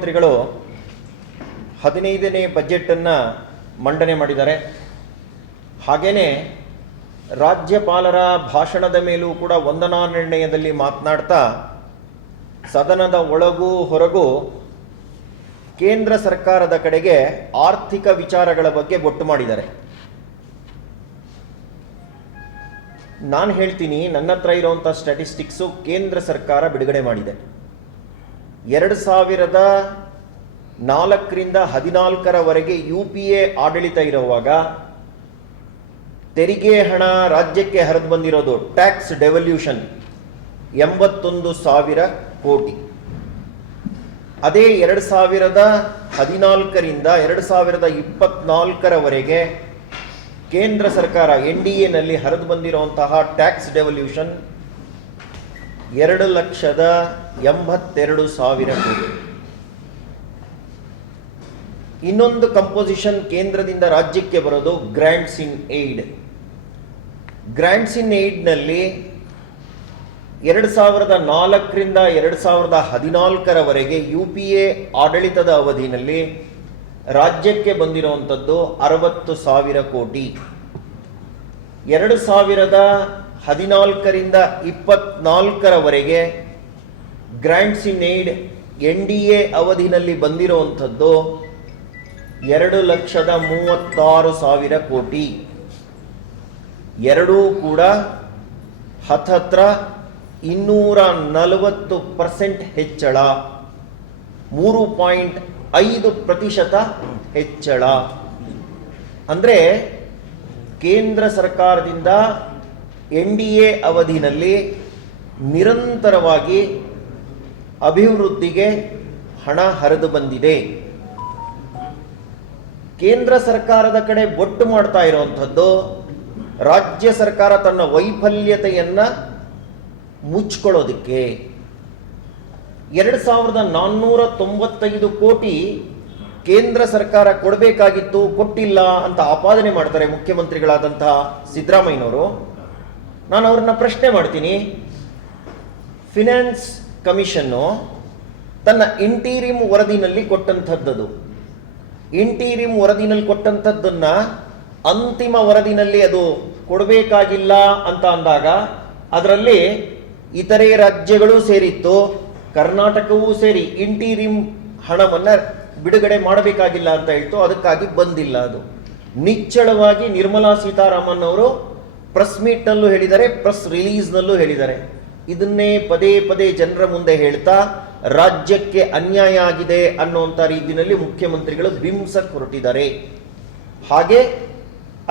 ಮುಖ್ಯಮಂತ್ರಿಗಳು 15ನೇ ಬಜೆಟನ್ನು ಮಂಡನೆ ಮಾಡಿದ್ದಾರೆ. ಹಾಗೆಯೇ ರಾಜ್ಯಪಾಲರ ಭಾಷಣದ ಮೇಲೂ ಕೂಡ ವಂದನಾ ನಿರ್ಣಯದಲ್ಲಿ ಮಾತನಾಡ್ತಾ ಸದನದ ಒಳಗೂ ಹೊರಗೂ ಕೇಂದ್ರ ಸರ್ಕಾರದ ಕಡೆಗೆ ಆರ್ಥಿಕ ವಿಚಾರಗಳ ಬಗ್ಗೆ ಬೊಟ್ಟು ಮಾಡಿದ್ದಾರೆ. ನಾನು ಹೇಳ್ತೀನಿ, ನನ್ನ ಹತ್ರ ಇರುವಂಥ ಸ್ಟ್ಯಾಟಿಸ್ಟಿಕ್ಸು ಕೇಂದ್ರ ಸರ್ಕಾರ ಬಿಡುಗಡೆ ಮಾಡಿದೆ. 2004ರಿಂದ 2014ರವರೆಗೆ UPA ಆಡಳಿತ ಇರುವಾಗ ತೆರಿಗೆ ಹಣ ರಾಜ್ಯಕ್ಕೆ ಹರಿದು ಬಂದಿರೋದು ಟ್ಯಾಕ್ಸ್ ಡೆವಲ್ಯೂಷನ್ 81,000 ಕೋಟಿ. ಅದೇ 2014ರಿಂದ 2024ರವರೆಗೆ ಕೇಂದ್ರ ಸರ್ಕಾರ NDAನಲ್ಲಿ ಹರಿದು ಬಂದಿರುವಂತಹ ಟ್ಯಾಕ್ಸ್ ಡೆವಲ್ಯೂಷನ್ 2,82,000 ಕೋಟಿ. ಇನ್ನೊಂದು ಕಂಪೋಸಿಷನ್ ಕೇಂದ್ರದಿಂದ ರಾಜ್ಯಕ್ಕೆ ಬರೋದು ಗ್ರಾಂಟ್ಸ್ ಇನ್ ಏಡ್. ಗ್ರಾಂಟ್ಸ್ ಇನ್ ಏಡ್ನಲ್ಲಿ 2004ರಿಂದ 2014ರವರೆಗೆ UPA ಆಡಳಿತದ ಅವಧಿಯಲ್ಲಿ ರಾಜ್ಯಕ್ಕೆ ಬಂದಿರುವಂಥದ್ದು 60,000 ಕೋಟಿ. 2014ರಿಂದ 24ರವರೆಗೆ ಗ್ರಾಂಟ್ಸ್ ಇನ್ ಏಡ್ NDA ಅವಧಿನಲ್ಲಿ ಬಂದಿರುವಂಥದ್ದು 2,36,000 ಕೋಟಿ. ಎರಡೂ ಕೂಡ ಹತ್ತತ್ರ 240% ಹೆಚ್ಚಳ, 3.5% ಹೆಚ್ಚಳ. ಅಂದರೆ ಕೇಂದ್ರ ಸರ್ಕಾರದಿಂದ NDA ಅವಧಿನಲ್ಲಿ ನಿರಂತರವಾಗಿ ಅಭಿವೃದ್ಧಿಗೆ ಹಣ ಹರಿದು ಬಂದಿದೆ. ಕೇಂದ್ರ ಸರ್ಕಾರದ ಕಡೆ ಬೊಟ್ಟು ಮಾಡ್ತಾ ಇರುವಂಥದ್ದು ರಾಜ್ಯ ಸರ್ಕಾರ ತನ್ನ ವೈಫಲ್ಯತೆಯನ್ನು ಮುಚ್ಕೊಳ್ಳೋದಕ್ಕೆ. 2,495 ಕೋಟಿ ಕೇಂದ್ರ ಸರ್ಕಾರ ಕೊಡಬೇಕಾಗಿತ್ತು, ಕೊಟ್ಟಿಲ್ಲ ಅಂತ ಆಪಾದನೆ ಮಾಡ್ತಾರೆ ಮುಖ್ಯಮಂತ್ರಿಗಳಾದಂತಹ ಸಿದ್ದರಾಮಯ್ಯನವರು. ನಾನು ಅವ್ರನ್ನ ಪ್ರಶ್ನೆ ಮಾಡ್ತೀನಿ, ಫಿನಾನ್ಸ್ ಕಮಿಷನ್ನು ತನ್ನ ಇಂಟೀರಿಯಂ ವರದಿನಲ್ಲಿ ಕೊಟ್ಟಂಥದ್ದು, ಇಂಟೀರಿಯಂ ವರದಿನಲ್ಲಿ ಕೊಟ್ಟಂಥದ್ದನ್ನ ಅಂತಿಮ ವರದಿನಲ್ಲಿ ಅದು ಕೊಡಬೇಕಾಗಿಲ್ಲ ಅಂತ ಅಂದಾಗ ಅದರಲ್ಲಿ ಇತರೆ ರಾಜ್ಯಗಳು ಸೇರಿತ್ತು, ಕರ್ನಾಟಕವೂ ಸೇರಿ ಇಂಟೀರಿಯಂ ಹಣವನ್ನು ಬಿಡುಗಡೆ ಮಾಡಬೇಕಾಗಿಲ್ಲ ಅಂತ ಹೇಳ್ತು. ಅದಕ್ಕಾಗಿ ಬಂದಿಲ್ಲ. ಅದು ನಿಚ್ಚಳವಾಗಿ ನಿರ್ಮಲಾ ಸೀತಾರಾಮನ್ ಅವರು ಪ್ರೆಸ್ ಮೀಟ್ನಲ್ಲೂ ಹೇಳಿದ್ದಾರೆ, ಪ್ರೆಸ್ ರಿಲೀಸ್ನಲ್ಲೂ ಹೇಳಿದ್ದಾರೆ. ಇದನ್ನೇ ಪದೇ ಪದೇ ಜನರ ಮುಂದೆ ಹೇಳ್ತಾ ರಾಜ್ಯಕ್ಕೆ ಅನ್ಯಾಯ ಆಗಿದೆ ಅನ್ನುವಂಥ ರೀತಿಯಲ್ಲಿ ಮುಖ್ಯಮಂತ್ರಿಗಳು ಬಿಂಬಿಸಕ್ಕೆ ಹೊರಟಿದ್ದಾರೆ. ಹಾಗೆ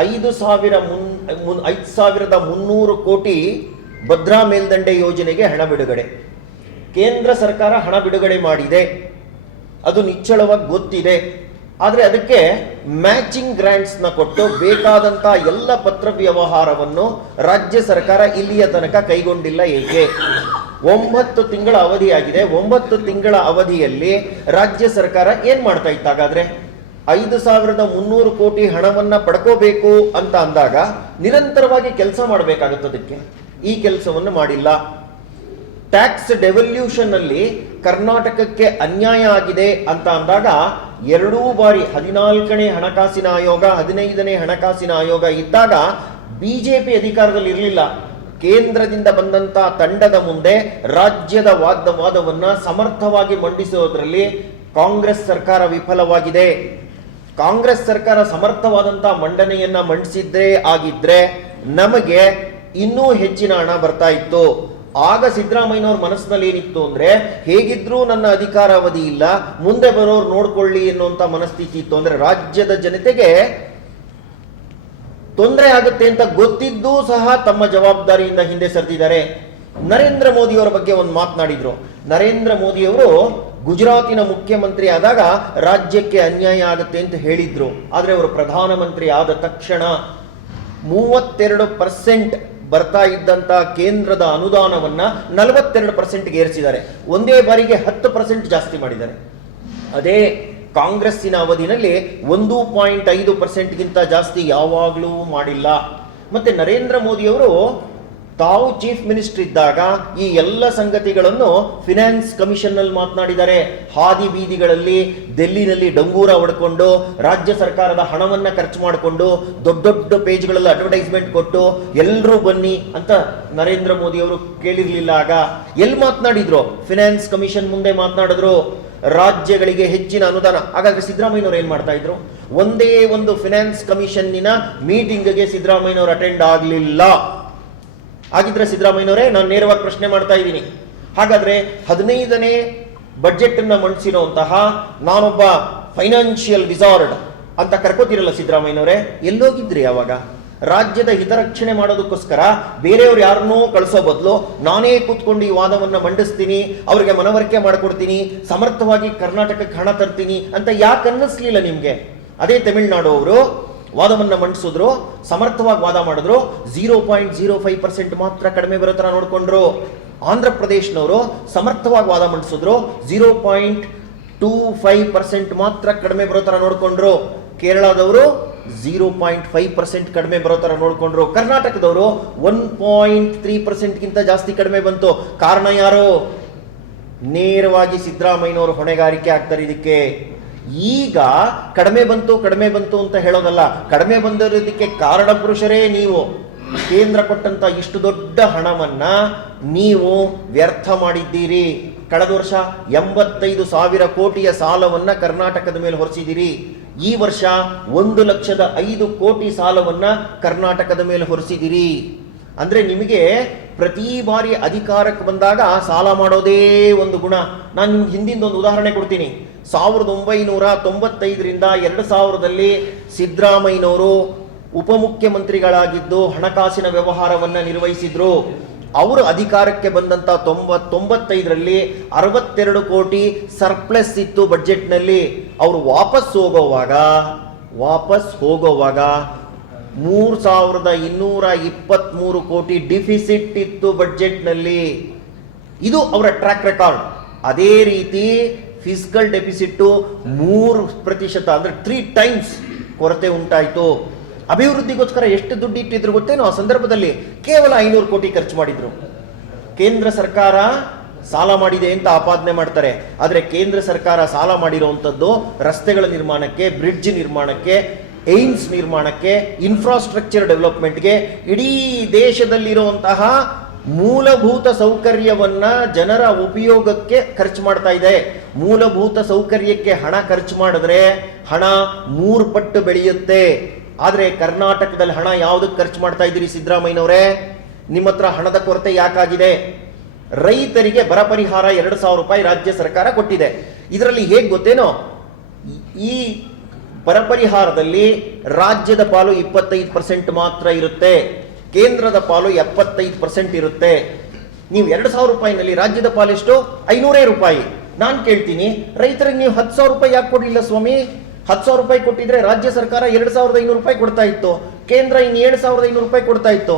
5,300 ಕೋಟಿ ಭದ್ರಾ ಮೇಲ್ದಂಡೆ ಯೋಜನೆಗೆ ಹಣ ಬಿಡುಗಡೆ. ಕೇಂದ್ರ ಸರ್ಕಾರ ಹಣ ಬಿಡುಗಡೆ ಮಾಡಿದೆ, ಅದು ನಿಚ್ಚಳವಾಗಿ ಗೊತ್ತಿದೆ. ಆದರೆ ಅದಕ್ಕೆ ಮ್ಯಾಚಿಂಗ್ ಗ್ರಾಂಟ್ಸ್ನ ಕೊಟ್ಟು ಬೇಕಾದಂಥ ಎಲ್ಲ ಪತ್ರ ವ್ಯವಹಾರವನ್ನು ರಾಜ್ಯ ಸರ್ಕಾರ ಇಲ್ಲಿಯ ತನಕ ಕೈಗೊಂಡಿಲ್ಲ. ಏಕೆ? 9 ತಿಂಗಳ ಅವಧಿಯಾಗಿದೆ. 9 ತಿಂಗಳ ಅವಧಿಯಲ್ಲಿ ರಾಜ್ಯ ಸರ್ಕಾರ ಏನ್ ಮಾಡ್ತಾ ಇತ್ತು? ಹಾಗಾದ್ರೆ 5,300 ಕೋಟಿ ಹಣವನ್ನ ಪಡ್ಕೋಬೇಕು ಅಂತ ಅಂದಾಗ ನಿರಂತರವಾಗಿ ಕೆಲಸ ಮಾಡಬೇಕಾಗುತ್ತದಕ್ಕೆ. ಈ ಕೆಲಸವನ್ನು ಮಾಡಿಲ್ಲ. ಟ್ಯಾಕ್ಸ್ ಡೆವಲ್ಯೂಷನ್ ಅಲ್ಲಿ ಕರ್ನಾಟಕಕ್ಕೆ ಅನ್ಯಾಯ ಆಗಿದೆ ಅಂತ ಅಂದಾಗ 2 ಬಾರಿ 14ನೇ ಹಣಕಾಸಿನ ಆಯೋಗ, 15ನೇ ಹಣಕಾಸಿನ ಆಯೋಗ ಇದ್ದಾಗ ಬಿಜೆಪಿ ಅಧಿಕಾರದಲ್ಲಿ ಇರಲಿಲ್ಲ. ಕೇಂದ್ರದಿಂದ ಬಂದಂತ ತಂಡದ ಮುಂದೆ ರಾಜ್ಯದ ವಾದವನ್ನ ಸಮರ್ಥವಾಗಿ ಮಂಡಿಸುವುದರಲ್ಲಿ ಕಾಂಗ್ರೆಸ್ ಸರ್ಕಾರ ವಿಫಲವಾಗಿದೆ. ಕಾಂಗ್ರೆಸ್ ಸರ್ಕಾರ ಸಮರ್ಥವಾದಂತ ಮಂಡನೆಯನ್ನ ಮಂಡಿಸಿದ್ದೇ ಆಗಿದ್ರೆ ನಮಗೆ ಇನ್ನೂ ಹೆಚ್ಚಿನ ಹಣ ಬರ್ತಾ ಇತ್ತು. ಆಗ ಸಿದ್ದರಾಮಯ್ಯನವ್ರ ಮನಸ್ಸಿನಲ್ಲಿ ಏನಿತ್ತು ಅಂದ್ರೆ, ಹೇಗಿದ್ರೂ ನನ್ನ ಅಧಿಕಾರ ಅವಧಿ ಇಲ್ಲ, ಮುಂದೆ ಬರೋರು ನೋಡ್ಕೊಳ್ಳಿ ಎನ್ನುವಂತ ಮನಸ್ಥಿತಿ ಇತ್ತು. ಅಂದ್ರೆ ರಾಜ್ಯದ ಜನತೆಗೆ ತೊಂದರೆ ಆಗುತ್ತೆ ಅಂತ ಗೊತ್ತಿದ್ದೂ ಸಹ ತಮ್ಮ ಜವಾಬ್ದಾರಿಯಿಂದ ಹಿಂದೆ ಸರಿದಿದ್ದಾರೆ. ನರೇಂದ್ರ ಮೋದಿಯವರ ಬಗ್ಗೆ ಒಂದು ಮಾತನಾಡಿದ್ರು. ನರೇಂದ್ರ ಮೋದಿಯವರು ಗುಜರಾತಿನ ಮುಖ್ಯಮಂತ್ರಿ ಆದಾಗ ರಾಜ್ಯಕ್ಕೆ ಅನ್ಯಾಯ ಆಗುತ್ತೆ ಅಂತ ಹೇಳಿದ್ರು. ಆದರೆ ಅವರು ಪ್ರಧಾನಮಂತ್ರಿ ಆದ ತಕ್ಷಣ 32% ಬರ್ತಾ ಇದ್ದಂತ ಕೇಂದ್ರದ ಅನುದಾನವನ್ನ 42%ಗೆ ಏರಿಸಿದ್ದಾರೆ. ಒಂದೇ ಬಾರಿಗೆ 10% ಜಾಸ್ತಿ ಮಾಡಿದ್ದಾರೆ. ಅದೇ ಕಾಂಗ್ರೆಸ್ಸಿನ ಅವಧಿನಲ್ಲಿ 1.5%ಗಿಂತ ಜಾಸ್ತಿ ಯಾವಾಗಲೂ ಮಾಡಿಲ್ಲ. ಮತ್ತೆ ನರೇಂದ್ರ ಮೋದಿಯವರು ತಾವು ಚೀಫ್ ಮಿನಿಸ್ಟರ್ ಇದ್ದಾಗ ಈ ಎಲ್ಲ ಸಂಗತಿಗಳನ್ನು ಫಿನಾನ್ಸ್ ಕಮಿಷನ್ ನಲ್ಲಿ ಮಾತನಾಡಿದ್ದಾರೆ. ಹಾದಿ ಬೀದಿಗಳಲ್ಲಿ ಡೆಲ್ಲಿನಲ್ಲಿ ಡಂಗೂರ ಹೊಡ್ಕೊಂಡು ರಾಜ್ಯ ಸರ್ಕಾರದ ಹಣವನ್ನ ಖರ್ಚು ಮಾಡಿಕೊಂಡು ದೊಡ್ಡ ದೊಡ್ಡ ಪೇಜ್ಗಳಲ್ಲಿ ಅಡ್ವರ್ಟೈಸ್ಮೆಂಟ್ ಕೊಟ್ಟು ಎಲ್ಲರೂ ಬನ್ನಿ ಅಂತ ನರೇಂದ್ರ ಮೋದಿ ಅವರು ಕೇಳಿರ್ಲಿಲ್ಲ. ಆಗ ಎಲ್ಲಿ ಮಾತನಾಡಿದ್ರು? ಫಿನಾನ್ಸ್ ಕಮಿಷನ್ ಮುಂದೆ ಮಾತನಾಡಿದ್ರು. ರಾಜ್ಯಗಳಿಗೆ ಹೆಚ್ಚಿನ ಅನುದಾನ. ಹಾಗಾದ್ರೆ ಸಿದ್ದರಾಮಯ್ಯನವರು ಏನ್ ಮಾಡ್ತಾ ಇದ್ರು? ಒಂದೇ ಒಂದು ಫಿನಾನ್ಸ್ ಕಮಿಷನ್ನಿನ ಮೀಟಿಂಗ್ಗೆ ಸಿದ್ದರಾಮಯ್ಯನವರು ಅಟೆಂಡ್ ಆಗಲಿಲ್ಲ. ಆಗಿದ್ರೆ ಸಿದ್ದರಾಮಯ್ಯನವರೇ, ನಾನು ನೇರವಾಗಿ ಪ್ರಶ್ನೆ ಮಾಡ್ತಾ ಇದ್ದೀನಿ, ಹಾಗಾದ್ರೆ 15ನೇ ಬಜೆಟ್ ಅನ್ನ ಮಂಡಿಸಿರುವಂತಹ ನಾನೊಬ್ಬ ಫೈನಾನ್ಷಿಯಲ್ ವಿಸಾರ್ಡ್ ಅಂತ ಕರ್ಕೋತಿರಲ್ಲ ಸಿದ್ದರಾಮಯ್ಯನವರೇ, ಎಲ್ಲೋಗಿದ್ರಿ ಅವಾಗ? ರಾಜ್ಯದ ಹಿತರಕ್ಷಣೆ ಮಾಡೋದಕ್ಕೋಸ್ಕರ ಬೇರೆಯವ್ರು ಯಾರನ್ನೋ ಕಳಿಸೋ ಬದಲು ನಾನೇ ಕೂತ್ಕೊಂಡು ಈ ವಾದವನ್ನ ಮಂಡಿಸ್ತೀನಿ, ಅವ್ರಿಗೆ ಮನವರಿಕೆ ಮಾಡಿಕೊಡ್ತೀನಿ, ಸಮರ್ಥವಾಗಿ ಕರ್ನಾಟಕಕ್ಕೆ ಹಣ ತರ್ತೀನಿ ಅಂತ ಯಾಕೆ ಅನ್ನಿಸ್ಲಿಲ್ಲ ನಿಮ್ಗೆ? ಅದೇ ತಮಿಳುನಾಡು ಅವರು ವಾದವನ್ನ ಮಂಡಿಸಿದ್ರು, ಸಮರ್ಥವಾಗಿ ವಾದ ಮಾಡಿದ್ರು, 0.05% ಮಾತ್ರ ಕಡಿಮೆ ಬರೋ ತರ ನೋಡ್ಕೊಂಡ್ರು. ಆಂಧ್ರ ಪ್ರದೇಶನವರು ಸಮರ್ಥವಾಗಿ ವಾದ ಮಂಡಿಸಿದ್ರು, 0.25% ಮಾತ್ರ ಕಡಿಮೆ ಬರೋ ತರ ನೋಡ್ಕೊಂಡ್ರು. ಕೇರಳದವರು 0.5% ಕಡಿಮೆ ಬರೋ ತರ ನೋಡ್ಕೊಂಡ್ರು. ಕರ್ನಾಟಕದವರು 1.3%ಗಿಂತ ಜಾಸ್ತಿ ಕಡಿಮೆ ಬಂತು. ಕಾರಣ ಯಾರು? ನೇರವಾಗಿ ಸಿದ್ದರಾಮಯ್ಯನವರು ಹೊಣೆಗಾರಿಕೆ ಆಗ್ತಾರೆ ಇದಕ್ಕೆ. ಈಗ ಕಡಿಮೆ ಬಂತು ಅಂತ ಹೇಳೋದಲ್ಲ, ಕಡಿಮೆ ಬಂದಿರೋದಕ್ಕೆ ಕಾರಣ ಪುರುಷರೇ ನೀವು. ಕೇಂದ್ರ ಕೊಟ್ಟಂತ ಇಷ್ಟು ದೊಡ್ಡ ಹಣವನ್ನ ನೀವು ವ್ಯರ್ಥ ಮಾಡಿದ್ದೀರಿ. ಕಳೆದ ವರ್ಷ 85,000 ಕೋಟಿಯ ಸಾಲವನ್ನ ಕರ್ನಾಟಕದ ಮೇಲೆ ಹೊರಿಸಿದಿರಿ. ಈ ವರ್ಷ 1,05,00,000 ಕೋಟಿ ಸಾಲವನ್ನ ಕರ್ನಾಟಕದ ಮೇಲೆ ಹೊರಿಸಿದಿರಿ. ಅಂದ್ರೆ ನಿಮಗೆ ಪ್ರತಿ ಬಾರಿ ಅಧಿಕಾರಕ್ಕೆ ಬಂದಾಗ ಸಾಲ ಮಾಡೋದೇ ಒಂದು ಗುಣ. ನಾನು ನಿಮ್ಗೆ ಹಿಂದಿಂದ ಒಂದು ಉದಾಹರಣೆ ಕೊಡ್ತೀನಿ. 1995ರಿಂದ 2000ದಲ್ಲಿ ಸಿದ್ದರಾಮಯ್ಯನವರು ಉಪಮುಖ್ಯಮಂತ್ರಿಗಳಾಗಿದ್ದು ಹಣಕಾಸಿನ ವ್ಯವಹಾರವನ್ನ ನಿರ್ವಹಿಸಿದ್ರು. ಅವರು ಅಧಿಕಾರಕ್ಕೆ ಬಂದಂತ 95ರಲ್ಲಿ 62 ಕೋಟಿ ಸರ್ಪ್ಲಸ್ ಇತ್ತು ಬಡ್ಜೆಟ್ನಲ್ಲಿ. ಅವರು ವಾಪಸ್ ಹೋಗೋವಾಗ 3,223 ಕೋಟಿ ಡಿಫಿಸಿಟ್ ಇತ್ತು ಬಡ್ಜೆಟ್ನಲ್ಲಿ. ಇದು ಅವರ ಟ್ರ್ಯಾಕ್ ರೆಕಾರ್ಡ್. ಅದೇ ರೀತಿ ಫಿಸ್ಕಲ್ ಡೆಫಿಸಿಟ್ 3% ಅಂದ್ರೆ 3 ಟೈಮ್ಸ್ ಕೊರತೆ ಉಂಟಾಯಿತು. ಅಭಿವೃದ್ಧಿಗೋಸ್ಕರ ಎಷ್ಟು ದುಡ್ಡು ಇಟ್ಟಿದ್ರು ಗೊತ್ತೇನೋ? ಆ ಸಂದರ್ಭದಲ್ಲಿ ಕೇವಲ 500 ಕೋಟಿ ಖರ್ಚು ಮಾಡಿದ್ರು. ಕೇಂದ್ರ ಸರ್ಕಾರ ಸಾಲ ಮಾಡಿದೆ ಅಂತ ಆಪಾದನೆ ಮಾಡ್ತಾರೆ. ಆದರೆ ಕೇಂದ್ರ ಸರ್ಕಾರ ಸಾಲ ಮಾಡಿರುವಂಥದ್ದು ರಸ್ತೆಗಳ ನಿರ್ಮಾಣಕ್ಕೆ, ಬ್ರಿಡ್ಜ್ ನಿರ್ಮಾಣಕ್ಕೆ, ಏಮ್ಸ್ ನಿರ್ಮಾಣಕ್ಕೆ, ಇನ್ಫ್ರಾಸ್ಟ್ರಕ್ಚರ್ ಡೆವಲಪ್ಮೆಂಟ್ಗೆ, ಇಡೀ ದೇಶದಲ್ಲಿರುವಂತಹ ಮೂಲಭೂತ ಸೌಕರ್ಯವನ್ನ ಜನರ ಉಪಯೋಗಕ್ಕೆ ಖರ್ಚು ಮಾಡ್ತಾ ಇದೆ. ಮೂಲಭೂತ ಸೌಕರ್ಯಕ್ಕೆ ಹಣ ಖರ್ಚು ಮಾಡಿದ್ರೆ ಹಣ 3 ಪಟ್ಟು ಬೆಳೆಯುತ್ತೆ. ಆದ್ರೆ ಕರ್ನಾಟಕದಲ್ಲಿ ಹಣ ಯಾವುದಕ್ಕೆ ಖರ್ಚು ಮಾಡ್ತಾ ಇದ್ದೀರಿ ಸಿದ್ದರಾಮಯ್ಯನವರೇ? ನಿಮ್ಮ ಹತ್ರ ಹಣದ ಕೊರತೆ ಯಾಕಾಗಿದೆ? ರೈತರಿಗೆ ಬರ ಪರಿಹಾರ 2,000 ರೂಪಾಯಿ ರಾಜ್ಯ ಸರ್ಕಾರ ಕೊಟ್ಟಿದೆ. ಇದರಲ್ಲಿ ಹೇಗೆ ಗೊತ್ತೇನೋ? ಈ ಬರ ಪರಿಹಾರದಲ್ಲಿ ರಾಜ್ಯದ ಪಾಲು 25% ಮಾತ್ರ ಇರುತ್ತೆ, ಕೇಂದ್ರದ ಪಾಲು 75% ಇರುತ್ತೆ. ನೀವು 2,000 ರೂಪಾಯಿನಲ್ಲಿ ರಾಜ್ಯದ ಪಾಲು ಎಷ್ಟು? 500 ರೂಪಾಯಿ. ನಾನು ಕೇಳ್ತೀನಿ, ರೈತರಿಗೆ ನೀವು 10,000 ರೂಪಾಯಿ ಯಾಕೆ ಕೊಡಲಿಲ್ಲ ಸ್ವಾಮಿ? 10,000 ರೂಪಾಯಿ ಕೊಟ್ಟಿದ್ರೆ ರಾಜ್ಯ ಸರ್ಕಾರ 2,500 ರೂಪಾಯಿ ಕೊಡ್ತಾ ಇತ್ತು, ಕೇಂದ್ರ ಇನ್ನು 7,500 ರೂಪಾಯಿ ಕೊಡ್ತಾ ಇತ್ತು.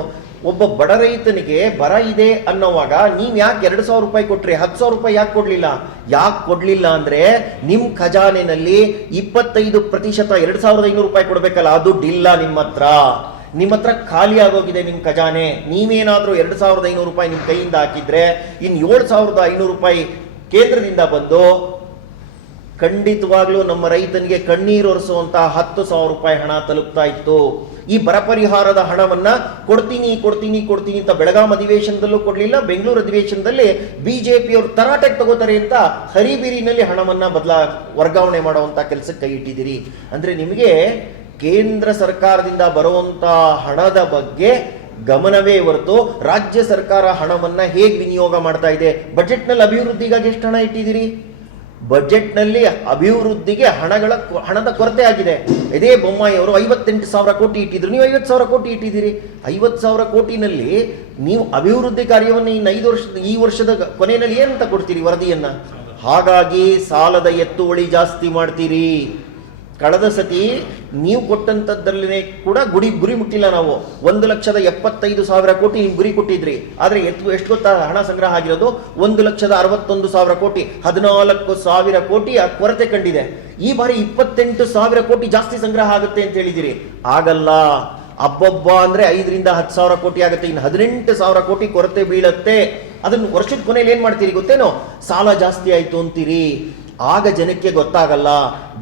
ಒಬ್ಬ ಬಡ ರೈತನಿಗೆ ಬರ ಇದೆ ಅನ್ನೋವಾಗ ನೀವ್ ಯಾಕೆ 2,000 ರೂಪಾಯಿ ಕೊಟ್ರಿ? 10,000 ರೂಪಾಯಿ ಯಾಕೆ ಕೊಡ್ಲಿಲ್ಲ? ಯಾಕೆ ಕೊಡ್ಲಿಲ್ಲ ಅಂದ್ರೆ ನಿಮ್ ಖಜಾನೆನಲ್ಲಿ 25% 2,500 ರೂಪಾಯಿ ಕೊಡ್ಬೇಕಲ್ಲ, ಆ ದುಡ್ಡು ಇಲ್ಲ ನಿಮ್ಮ ಹತ್ರ ಖಾಲಿ ಆಗೋಗಿದೆ ನಿಮ್ ಖಜಾನೆ. ನೀವೇನಾದ್ರೂ 2,500 ರೂಪಾಯಿ ನಿಮ್ ಕೈಯಿಂದ ಹಾಕಿದ್ರೆ ಇನ್ 7,500 ರೂಪಾಯಿ ಕೇಂದ್ರದಿಂದ ಬಂದು ಖಂಡಿತವಾಗ್ಲೂ ನಮ್ಮ ರೈತನಿಗೆ ಕಣ್ಣೀರು ಒರೆಸುವಂತ 10,000 ರೂಪಾಯಿ ಹಣ ತಲುಪ್ತಾ ಇತ್ತು. ಈ ಬರ ಪರಿಹಾರದ ಹಣವನ್ನ ಕೊಡ್ತೀನಿ ಅಂತ ಬೆಳಗಾಂ ಅಧಿವೇಶನದಲ್ಲೂ ಕೊಡ್ಲಿಲ್ಲ, ಬೆಂಗಳೂರು ಅಧಿವೇಶನದಲ್ಲಿ ಬಿಜೆಪಿಯವರು ತರಾಟೆಗೆ ತಗೋತಾರೆ ಅಂತ ಹರಿಬಿರಿನಲ್ಲಿ ಹಣವನ್ನ ವರ್ಗಾವಣೆ ಮಾಡುವಂತ ಕೆಲಸಕ್ಕೆ ಕೈ ಇಟ್ಟಿದ್ದೀರಿ. ಅಂದ್ರೆ ನಿಮಗೆ ಕೇಂದ್ರ ಸರ್ಕಾರದಿಂದ ಬರುವಂತ ಹಣದ ಬಗ್ಗೆ ಗಮನವೇ ಹೊರತು ರಾಜ್ಯ ಸರ್ಕಾರ ಹಣವನ್ನ ಹೇಗೆ ವಿನಿಯೋಗ ಮಾಡ್ತಾ ಇದೆ? ಬಜೆಟ್ನಲ್ಲಿ ಅಭಿವೃದ್ಧಿಗಾಗಿ ಎಷ್ಟು ಹಣ ಇಟ್ಟಿದ್ದೀರಿ? ಬಜೆಟ್ನಲ್ಲಿ ಅಭಿವೃದ್ಧಿಗೆ ಹಣದ ಕೊರತೆ ಆಗಿದೆ. ಇದೇ ಬೊಮ್ಮಾಯಿ ಅವರು 58,000 ಕೋಟಿ ಇಟ್ಟಿದ್ರು, ನೀವು 50,000 ಕೋಟಿ ಇಟ್ಟಿದ್ದೀರಿ. 50,000 ಕೋಟಿನಲ್ಲಿ ನೀವು ಅಭಿವೃದ್ಧಿ ಕಾರ್ಯವನ್ನು ಈ ವರ್ಷದ ಕೊನೆಯಲ್ಲಿ ಏನಂತ ಕೊಡ್ತೀರಿ ವರದಿಯನ್ನ? ಹಾಗಾಗಿ ಸಾಲದ ಎತ್ತುವಳಿ ಜಾಸ್ತಿ ಮಾಡ್ತೀರಿ. ಕಳೆದ ಸತಿ ನೀವು ಕೊಟ್ಟಂತದ್ರಲ್ಲೇ ಕೂಡ ಗುರಿ ಮುಟ್ಟಿಲ್ಲ. ನಾವು 1,75,000 ಕೋಟಿ ನೀವು ಗುರಿ ಕೊಟ್ಟಿದ್ರಿ. ಆದ್ರೆ ಎಷ್ಟು ಗೊತ್ತಾ ಹಣ ಸಂಗ್ರಹ ಆಗಿರೋದು? 1,61,000 ಕೋಟಿ, 14,000 ಕೋಟಿ ಕೊರತೆ ಕಂಡಿದೆ. ಈ ಬಾರಿ 28,000 ಕೋಟಿ ಜಾಸ್ತಿ ಸಂಗ್ರಹ ಆಗುತ್ತೆ ಅಂತ ಹೇಳಿದಿರಿ. ಆಗಲ್ಲ. ಅಬ್ಬಬ್ಬ ಅಂದ್ರೆ 5ರಿಂದ 10 ಸಾವಿರ ಕೋಟಿ ಆಗುತ್ತೆ, ಇನ್ನು 18,000 ಕೋಟಿ ಕೊರತೆ ಬೀಳತ್ತೆ. ಅದನ್ನು ವರ್ಷದ ಕೊನೆಯಲ್ಲಿ ಏನ್ ಮಾಡ್ತೀರಿ ಗೊತ್ತೇನೋ? ಸಾಲ ಜಾಸ್ತಿ ಆಯ್ತು ಅಂತೀರಿ. ಆಗ ಜನಕ್ಕೆ ಗೊತ್ತಾಗಲ್ಲ,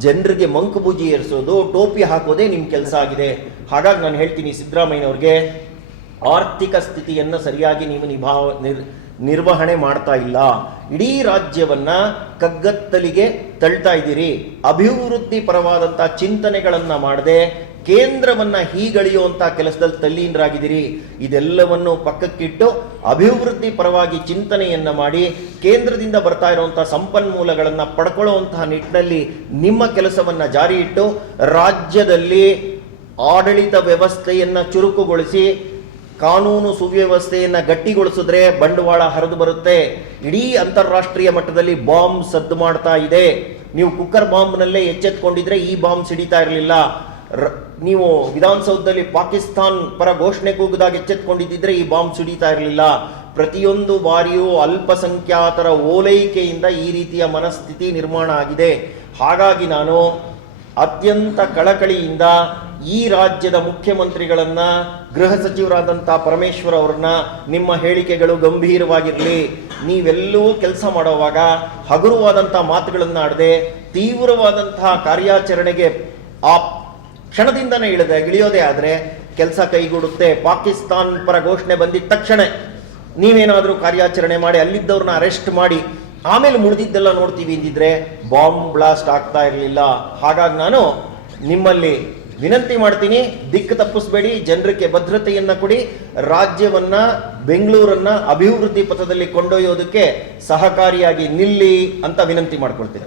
ಜನರಿಗೆ ಮಂಕುಬೂಜಿ ಏರಿಸೋದು, ಟೋಪಿ ಹಾಕೋದೇ ನಿಮ್ ಕೆಲಸ ಆಗಿದೆ. ಹಾಗಾಗಿ ನಾನು ಹೇಳ್ತೀನಿ ಸಿದ್ದರಾಮಯ್ಯನವ್ರಿಗೆ, ಆರ್ಥಿಕ ಸ್ಥಿತಿಯನ್ನು ಸರಿಯಾಗಿ ನೀವು ನಿರ್ವಹಣೆ ಮಾಡ್ತಾ ಇಲ್ಲ. ಇಡೀ ರಾಜ್ಯವನ್ನ ಕಗ್ಗತ್ತಲಿಗೆ ತಳ್ತಾ ಇದ್ದೀರಿ. ಅಭಿವೃದ್ಧಿ ಪರವಾದಂತಹ ಚಿಂತನೆಗಳನ್ನ ಮಾಡದೆ ಕೇಂದ್ರವನ್ನ ಹೀಗಳಿಯುವಂತಹ ಕೆಲಸದಲ್ಲಿ ತಲ್ಲೀನರಾಗಿದ್ದೀರಿ. ಇದೆಲ್ಲವನ್ನು ಪಕ್ಕಕ್ಕಿಟ್ಟು ಅಭಿವೃದ್ಧಿ ಪರವಾಗಿ ಚಿಂತನೆಯನ್ನ ಮಾಡಿ ಕೇಂದ್ರದಿಂದ ಬರ್ತಾ ಇರುವಂತಹ ಸಂಪನ್ಮೂಲಗಳನ್ನ ಪಡ್ಕೊಳ್ಳುವಂತಹ ನಿಟ್ಟಿನಲ್ಲಿ ನಿಮ್ಮ ಕೆಲಸವನ್ನ ಜಾರಿ ಇಟ್ಟು ರಾಜ್ಯದಲ್ಲಿ ಆಡಳಿತ ವ್ಯವಸ್ಥೆಯನ್ನ ಚುರುಕುಗೊಳಿಸಿ ಕಾನೂನು ಸುವ್ಯವಸ್ಥೆಯನ್ನ ಗಟ್ಟಿಗೊಳಿಸಿದ್ರೆ ಬಂಡವಾಳ ಹರಿದು ಬರುತ್ತೆ. ಇಡೀ ಅಂತಾರಾಷ್ಟ್ರೀಯ ಮಟ್ಟದಲ್ಲಿ ಬಾಂಬ್ ಸದ್ದು ಮಾಡ್ತಾ ಇದೆ. ನೀವು ಕುಕ್ಕರ್ ಬಾಂಬ್ನಲ್ಲೇ ಎಚ್ಚೆತ್ಕೊಂಡಿದ್ರೆ ಈ ಬಾಂಬ್ ಸಿಡಿತಾ ಇರಲಿಲ್ಲ. ನೀವು ವಿಧಾನಸೌಧದಲ್ಲಿ ಪಾಕಿಸ್ತಾನ್ ಪರ ಘೋಷಣೆ ಕೂಗಿದಾಗ ಎಚ್ಚೆತ್ಕೊಂಡಿದ್ದಿದ್ರೆ ಈ ಬಾಂಬ್ ಸಿಡಿತಾ ಇರಲಿಲ್ಲ. ಪ್ರತಿಯೊಂದು ಬಾರಿಯೂ ಅಲ್ಪಸಂಖ್ಯಾತರ ಓಲೈಕೆಯಿಂದ ಈ ರೀತಿಯ ಮನಸ್ಥಿತಿ ನಿರ್ಮಾಣ ಆಗಿದೆ. ಹಾಗಾಗಿ ನಾನು ಅತ್ಯಂತ ಕಳಕಳಿಯಿಂದ ಈ ರಾಜ್ಯದ ಮುಖ್ಯಮಂತ್ರಿಗಳನ್ನ, ಗೃಹ ಸಚಿವರಾದಂತಹ ಪರಮೇಶ್ವರ್ ಅವ್ರನ್ನ, ನಿಮ್ಮ ಹೇಳಿಕೆಗಳು ಗಂಭೀರವಾಗಿರಲಿ. ನೀವೆಲ್ಲೂ ಕೆಲಸ ಮಾಡುವಾಗ ಹಗುರವಾದಂತಹ ಮಾತುಗಳನ್ನ ಆಡದೆ ತೀವ್ರವಾದಂತಹ ಕಾರ್ಯಾಚರಣೆಗೆ ಆ ಕ್ಷಣದಿಂದನೇ ಇಳಿಯೋದೇ ಆದ್ರೆ ಕೆಲಸ ಕೈಗೂಡುತ್ತೆ. ಪಾಕಿಸ್ತಾನ್ ಪರ ಘೋಷಣೆ ಬಂದಿದ್ದ ತಕ್ಷಣ ನೀವೇನಾದ್ರೂ ಕಾರ್ಯಾಚರಣೆ ಮಾಡಿ ಅಲ್ಲಿದ್ದವ್ರನ್ನ ಅರೆಸ್ಟ್ ಮಾಡಿ ಆಮೇಲೆ ಮುಳಿದಿದ್ದೆಲ್ಲ ನೋಡ್ತೀವಿ ಅಂದಿದ್ರೆ ಬಾಂಬ್ ಬ್ಲಾಸ್ಟ್ ಆಗ್ತಾ ಇರಲಿಲ್ಲ. ಹಾಗಾಗಿ ನಾನು ನಿಮ್ಮಲ್ಲಿ ವಿನಂತಿ ಮಾಡ್ತೀನಿ, ದಿಕ್ಕು ತಪ್ಪಿಸ್ಬೇಡಿ, ಜನರಿಗೆ ಭದ್ರತೆಯನ್ನ ಕೊಡಿ, ರಾಜ್ಯವನ್ನ, ಬೆಂಗಳೂರನ್ನ ಅಭಿವೃದ್ಧಿ ಪಥದಲ್ಲಿ ಕೊಂಡೊಯ್ಯೋದಕ್ಕೆ ಸಹಕಾರಿಯಾಗಿ ನಿಲ್ಲಿ ಅಂತ ವಿನಂತಿ ಮಾಡ್ಕೊಳ್ತೀನಿ.